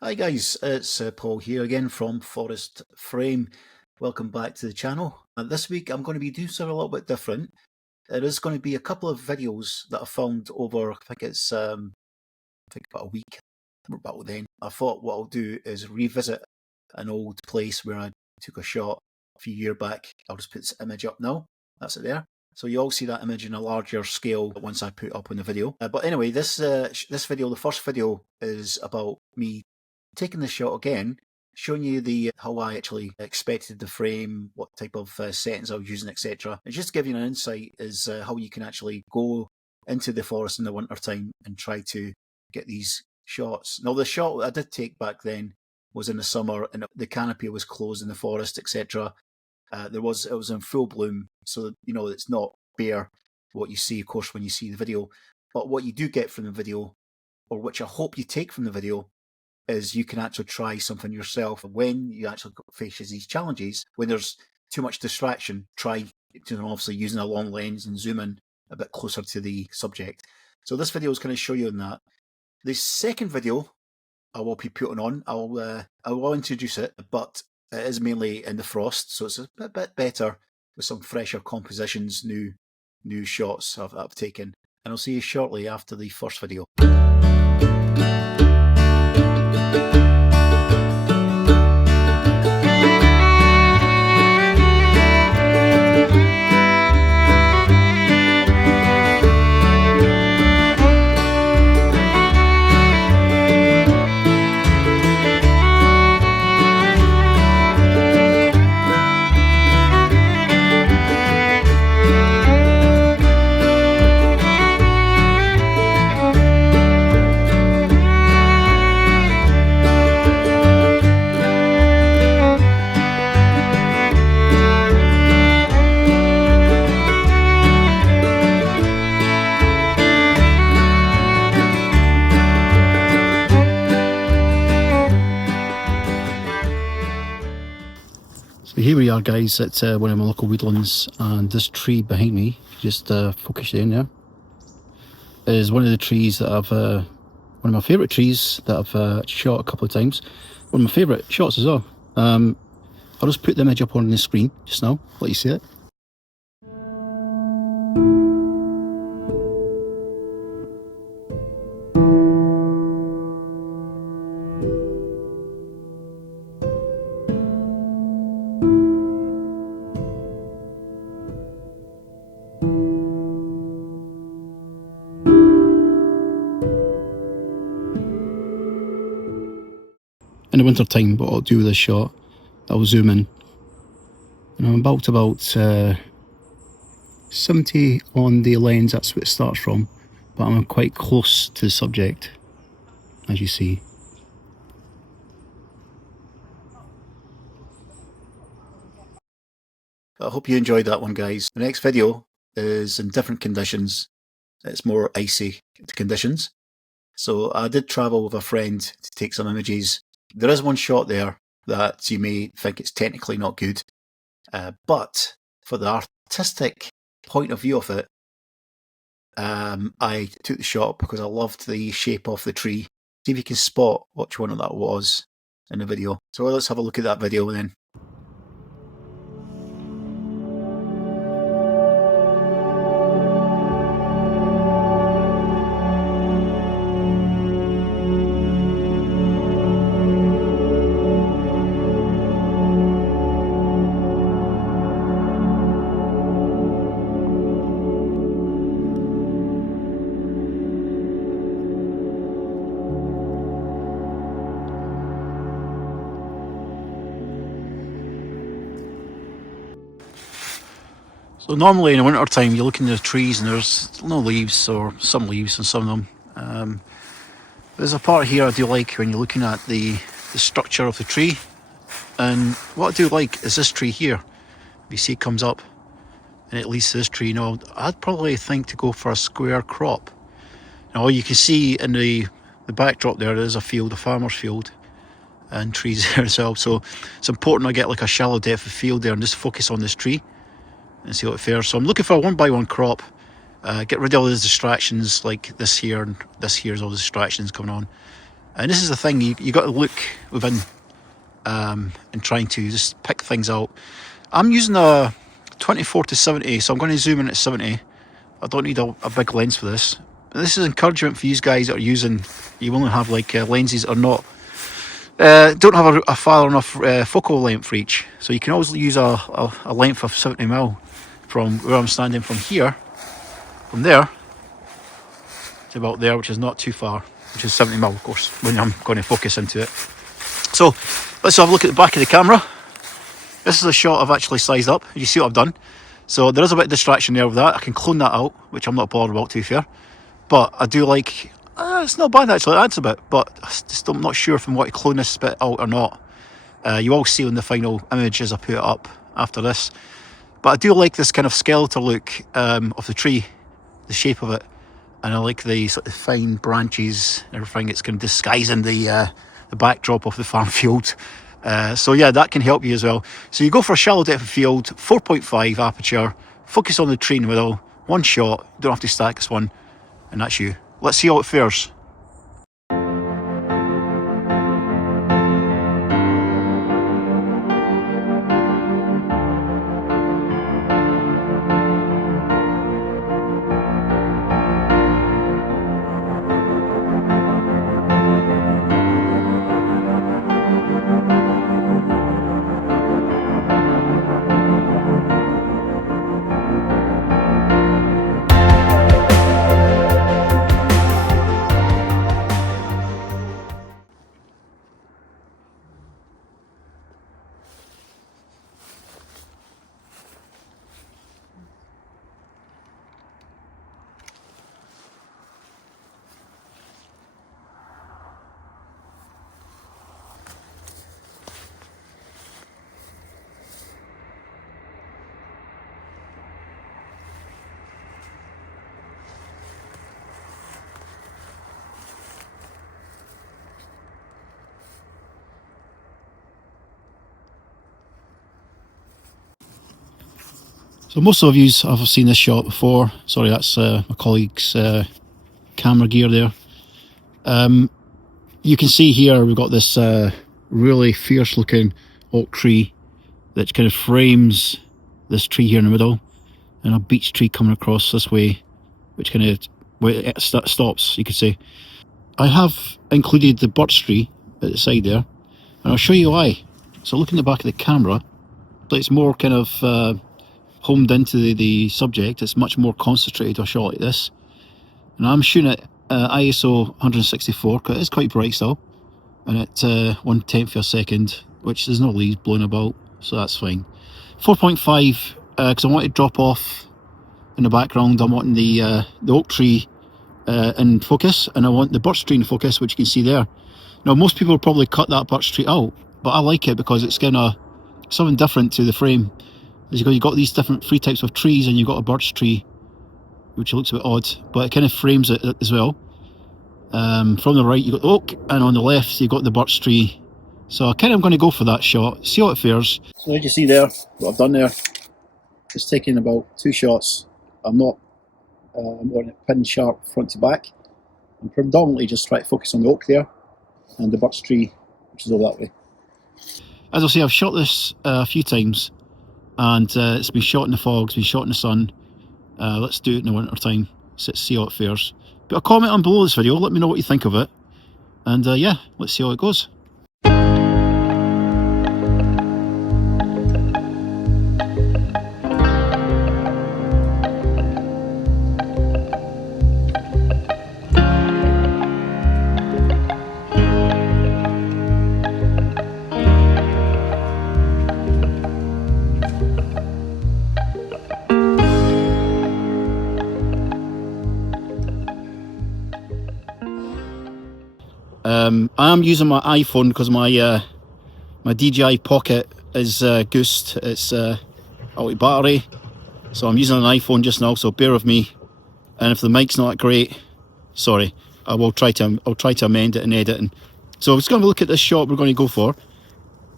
Hi guys, it's Paul here again from Forest Frame. Welcome back to the channel. This week I'm going to be doing something a little bit different. It is going to be a couple of videos that I filmed over, I think about a week. About then, I thought what I'll do is revisit an old place where I took a shot a few years back. I'll just put this image up now. That's it there. So you all see that image in a larger scale once I put it up on the video. But anyway, this video, the first video, is about me taking the shot again, showing you the how I actually expected the frame, what type of settings I was using, etc. And just to give you an insight is how you can actually go into the forest in the winter time and try to get these shots. Now the shot I did take back then was in the summer and the canopy was closed in the forest, etc. It was in full bloom, so it's not bare what you see, of course, when you see the video. But what you do get from the video, or which I hope you take from the video, is you can actually try something yourself when you actually face these challenges. When there's too much distraction, try obviously using a long lens and zoom in a bit closer to the subject. So this video is going to show you on that. The second video I will be putting on, I will introduce it, but it is mainly in the frost, so it's a bit better with some fresher compositions, new shots I've taken. And I'll see you shortly after the first video. So here we are, guys, at one of my local woodlands, and this tree behind me, just focus in there, is one of the trees that one of my favourite trees that I've shot a couple of times. One of my favourite shots as well. I'll just put the image up on the screen just now, let you see it. In the winter time, what I'll do with this shot, I'll zoom in, and I'm about 70 on the lens, that's what it starts from, but I'm quite close to the subject, as you see. I hope you enjoyed that one, guys. The next video is in different conditions. It's more icy conditions. So I did travel with a friend to take some images. There is one shot there that you may think it's technically not good, but for the artistic point of view of it, I took the shot because I loved the shape of the tree. See if you can spot which one that was in the video. So let's have a look at that video then. So normally in the winter time you look in the trees and there's no leaves, or some leaves on some of them. There's a part here I do like when you're looking at the structure of the tree, and what I do like is this tree here. You see it comes up and it leads to this tree. Now I'd probably think to go for a square crop. Now you can see in the backdrop there is a field, a farmer's field, and trees there as well. So it's important I get like a shallow depth of field there and just focus on this tree and see what it fares. So I'm looking for a 1x1 crop, get rid of all those distractions like this here, and this here's all the distractions coming on, And this is the thing, you got to look within and trying to just pick things out. I'm using a 24 to 70, so I'm going to zoom in at 70. I don't need a big lens for this. But this is encouragement for you guys that are using, you only have like lenses or not. Don't have a far enough focal length for each. So you can always use a length of 70mm from where I'm standing from here, from there, to about there, which is not too far, which is 70mm of course, when I'm going to focus into it. So let's have a look at the back of the camera. This is a shot I've actually sized up. You see what I've done? So there is a bit of distraction there with that. I can clone that out, which I'm not bothered about, to be fair. But I do like, it's not bad actually, it adds a bit, but I'm not sure if I want to clone this bit out or not. You will see on the final image as I put it up after this. But I do like this kind of skeletal look of the tree, the shape of it. And I like the sort of fine branches and everything. It's kind of disguising the backdrop of the farm field. So yeah, that can help you as well. So you go for a shallow depth of field, 4.5 aperture, focus on the tree in the middle, one shot, you don't have to stack this one, and that's you. Let's see how it fares. So most of you have seen this shot before. Sorry, that's my colleague's camera gear there. You can see here we've got this really fierce looking oak tree that kind of frames this tree here in the middle, and a beech tree coming across this way, which kind of stops, you could say. I have included the birch tree at the side there, and I'll show you why. So look in the back of the camera, it's more kind of homed into the subject. It's much more concentrated, a shot like this. And I'm shooting at ISO 164, because it's quite bright still, and at 1/10 of a second, which there's no leaves blowing about, so that's fine. 4.5, because I want to drop off in the background. I'm wanting the oak tree in focus, and I want the birch tree in focus, which you can see there. Now most people will probably cut that birch tree out, but I like it because it's kind of something different to the frame. You've got these different three types of trees, and you've got a birch tree, which looks a bit odd, but it kind of frames it as well. From the right you've got the oak, and on the left you've got the birch tree. So I kind of going to go for that shot, see how it fares. So as you see there, what I've done there, just taking about 2 shots. I'm not I'm going to pin sharp front to back. I'm predominantly just trying to focus on the oak there, and the birch tree, which is over that way. As I say, I've shot this a few times, and it's been shot in the fog, it's been shot in the sun. Let's do it in the winter time, so see how it fares. Put a comment on below this video, let me know what you think of it, and yeah, let's see how it goes. I am using my iPhone because my my DJI Pocket is goosed. It's out of battery, so I'm using an iPhone just now. So bear with me, and if the mic's not great, sorry. I'll try to amend it and edit. And so I'm just going to look at this shot we're going to go for,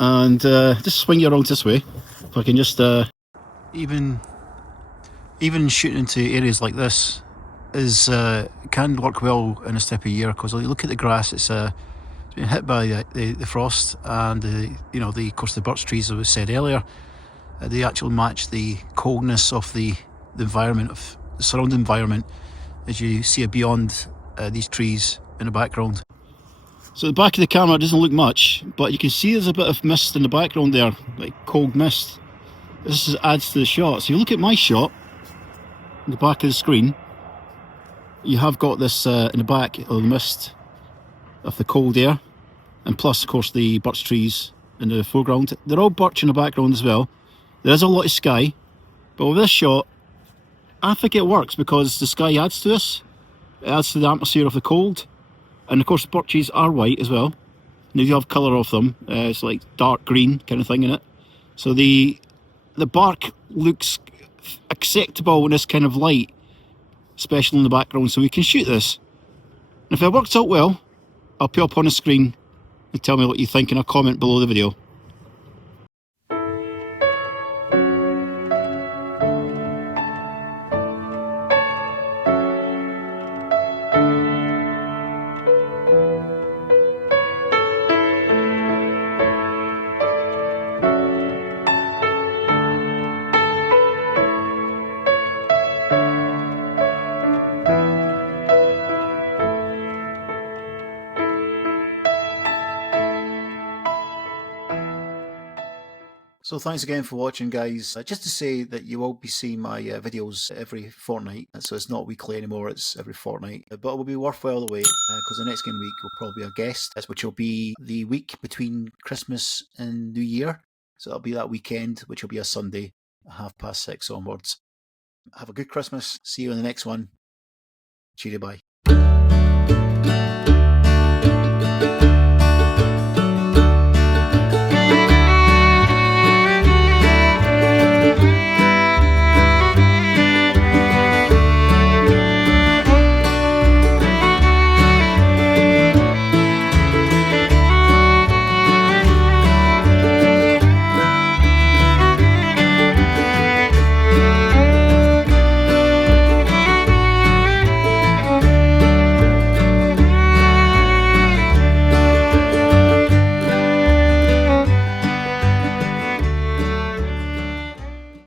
and just swing you around this way. If I can just even shooting into areas like this is can work well in this type of year, because you look at the grass, it's been hit by the frost, and of course the birch trees, as we said earlier, they actually match the coldness of the environment, of the surrounding environment, as you see it beyond these trees in the background. So the back of the camera doesn't look much, but you can see there's a bit of mist in the background there, like cold mist. This adds to the shot. So you look at my shot, in the back of the screen, you have got this in the back of the mist of the cold air, and plus of course the birch trees in the foreground. They're all birch in the background as well. There is a lot of sky, but with this shot I think it works because the sky adds to this. It adds to the atmosphere of the cold, and of course the birches are white as well. And you have colour of them, it's like dark green kind of thing in it. So the bark looks acceptable in this kind of light, especially in the background, so we can shoot this. And if it works out well, I'll put up on the screen and tell me what you think in a comment below the video. So thanks again for watching, guys. Just to say that you will be seeing my videos every fortnight, so it's not weekly anymore, it's every fortnight. But it will be worthwhile the wait, because the next game week will probably be a guest, which will be the week between Christmas and New Year. So it'll be that weekend, which will be a Sunday, 6:30 onwards. Have a good Christmas. See you in the next one. Cheerio, bye.